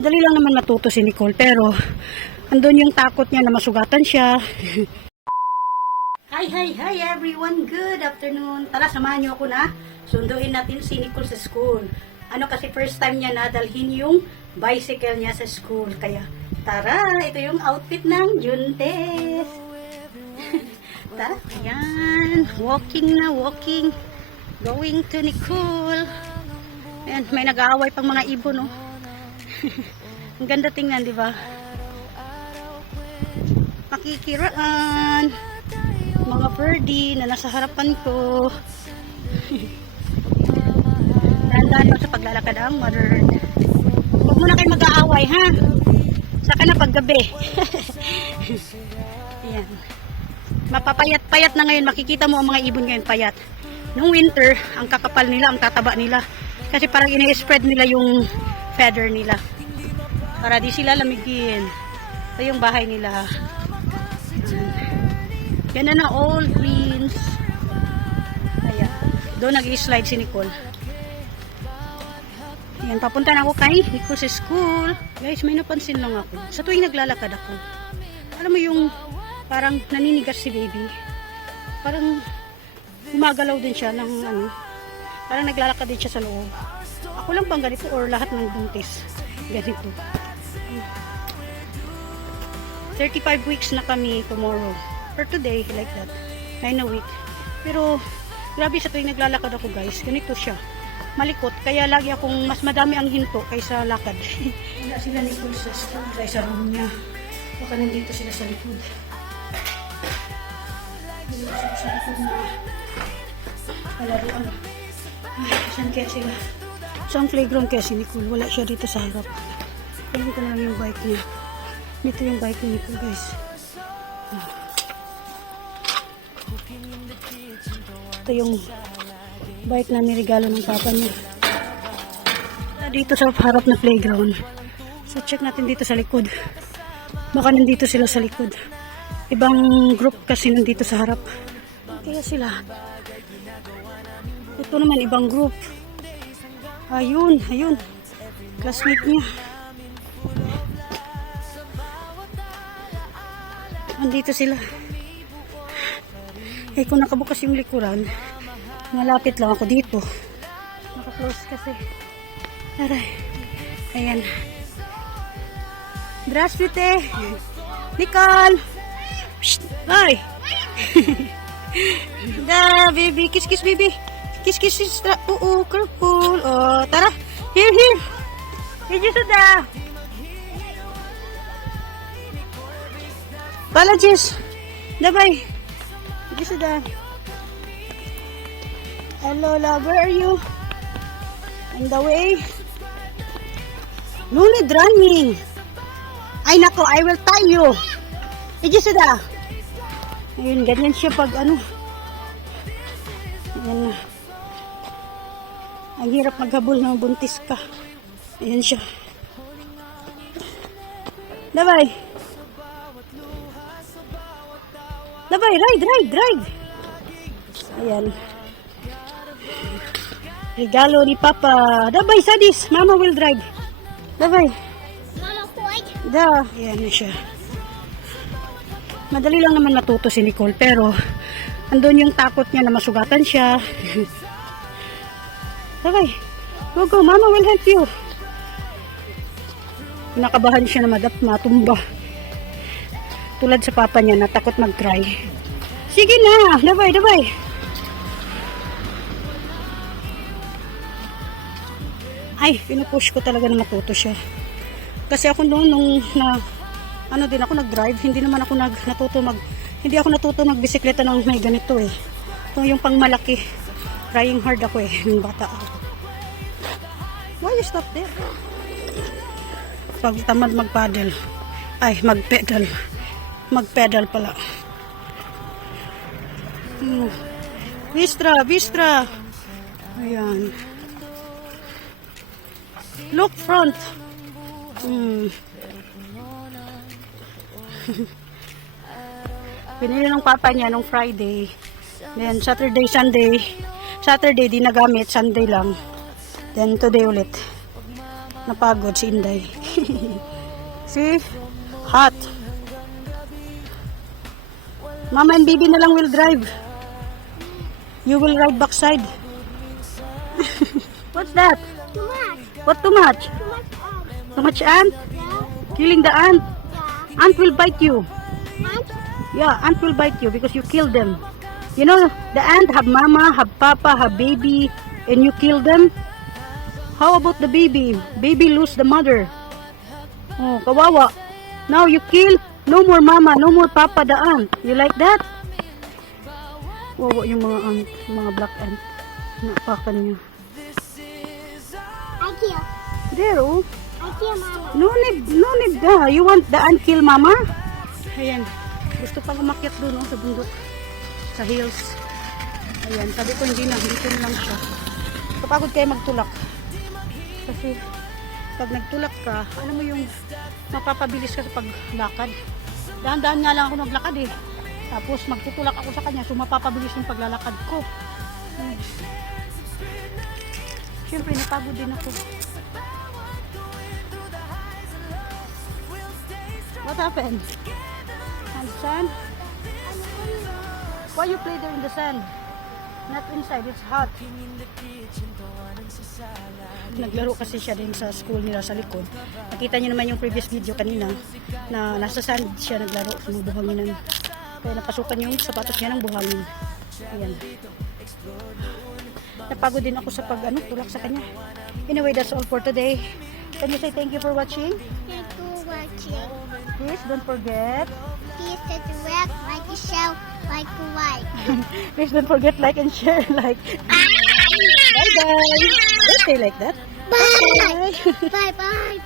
Dali lang naman matuto si Nicole, pero andun yung takot niya na masugatan siya. Hi everyone, good afternoon. Tara, samahan niyo ako na sunduin natin si Nicole sa school. Ano kasi first time niya na dalhin yung bicycle niya sa school. Kaya tara, ito yung outfit ng Juntes. Tara, ayan, walking na walking. Going to Nicole. Ayan, may nag-aaway pang mga ibon, no? Ang ganda tingnan, di ba? Makikiraan. Mga birdie na nasa harapan ko. Tandaan mo sa paglalakad ang mother. Huwag muna kayo mag-aaway, ha? Saka na paggabi. Ayan. Mapapayat-payat na ngayon. Makikita mo ang mga ibon ngayon payat. Nung winter, ang kakapal nila, ang tataba nila. Kasi parang ini-spread nila yung feather nila. Para di sila lamigin. Ito yung bahay nila. Yan na all greens. Ayan. Doon nag-i-slide si Nicole. Ayan, papunta na ako kay Nicole sa school. Guys, may napansin lang ako. Sa tuwing naglalakad ako, alam mo yung parang naninigas si baby. Parang gumagalaw din siya ng ano. Parang naglalakad din siya sa loob. Ako lang bang ganito or lahat ng buntis? Ganito. 35 weeks na kami tomorrow. Or today, like that. 9 a week. Pero, grabe sa tuwing naglalakad ako guys. Ganito siya. Malikot. Kaya lagi akong mas madami ang hinto kaysa lakad. Wala sila Nicole sa school. Kaysa room niya. Baka nandito sila sa likod. Nandito sila sa likod na palaruan. Ay, saan kaya sila? Saan playground kaya si Nicole? Wala siya dito sa harap. Tingnan ko na lang yung bike niya. Dito yung bike ni Nicole guys. Ito yung bike na niregalo ng papa niya. Dito sa harap na playground. So check natin dito sa likod. Baka nandito sila sa likod. Ibang group kasi nandito sa harap. Kaya sila. Ito naman ibang group. Ayun, ayun. Classmate niya. Nandito sila. Eh, kung nakabukas yung likuran, malapit lang ako dito. Naka-close kasi. Aray. Ayan. Здравствуйте. Nicole. Psst. Bye. Da, baby. Kiss, kiss, baby. Kiss, kiss, kiss. Oo, careful. Oh, tara. Here, here. Here, sudah. Apologies. Bye-bye. Here, sudah. Hello, love. Where are you? On the way. No need running. Ay, nako. I will tie you. Here, sudah. Ayun, ganyan siya pag ano. Ayan na. Ang hirap maghabol ng buntis ka. Ayan siya. Bye-bye. Bye-bye. Ride, ride, ride. Ayan. Regalo ni Papa. Bye-bye, Sadis. Mama will drive. Bye-bye. Mama, wait. Da. Ayan na siya. Madali lang naman matuto si Nicole, pero andun yung takot niya na masugatan siya. Bye-bye. Go, go. Mama will help you. Nakabahan siya na matumba. Tulad sa papa niya na takot mag-try. Sige na. Bye-bye, bye-bye. Ay, pinupush ko talaga na matuto siya. Kasi ako noon, nung ano din ako nag-drive, hindi ako natuto magbisikleta ng may ganito eh. Ito yung pangmalaki. Trying hard ako eh, yung bata ako. Why you stop there? Pag tamad mag-paddle. Ay, mag-pedal. Mag-pedal pala. Vistra, Vistra. Ayan. Look front. Pinili ng papa niya nung Friday. Then Saturday, Sunday. Saturday di nagamit, Sunday lang. Then today ulit. Napagod si Inday. See? Hot. Mama and baby na lang will drive. You will ride backside. What's that? Too much. What too much? Too much. Too much ant? Yeah. Killing the ant? Yeah. Ant will bite you. And Yeah, ant will bite you because you kill them. You know, the ant have mama, have papa, have baby, and you kill them. How about the baby? Baby lose the mother. Oh, kawawa. Now you kill, no more mama, no more papa, the ant. You like that? Wawa yung mga ant, mga black ant. Napakan niya. I kill. There, oh. I kill mama. No need. You want the ant kill mama? Ayan. Gusto pang umakyat doon, oh, sa bundok. Sa hills. Ayan. Sabi ko hindi na. Dito na lang siya. Kapagod kayo magtulak. Kasi pag nagtulak ka, alam mo yung mapapabilis ka sa paglakad. Dahan-dahan nga lang ako naglakad eh. Tapos magtutulak ako sa kanya, so mapapabilis yung paglalakad ko. Ay. Siyempre, napagod din ako. What happened? And sun? Why you play there in the sun? Not inside, it's hot. Naglaro kasi siya din sa school nila sa likod. Nakita niyo naman yung previous video kanina na nasa sand siya naglaro sa mga buhanginan. Kaya napasukan yung sapatos niya ng buhangin. Ayan. Napagod din ako sa tulak sa kanya. Anyway, that's all for today. Can you say thank you for watching? Thank you for watching. Please don't forget. Please subscribe, like, share, like, like. Please don't forget like and share. Like. Bye bye. Don't say like that. Bye. Bye. Bye bye.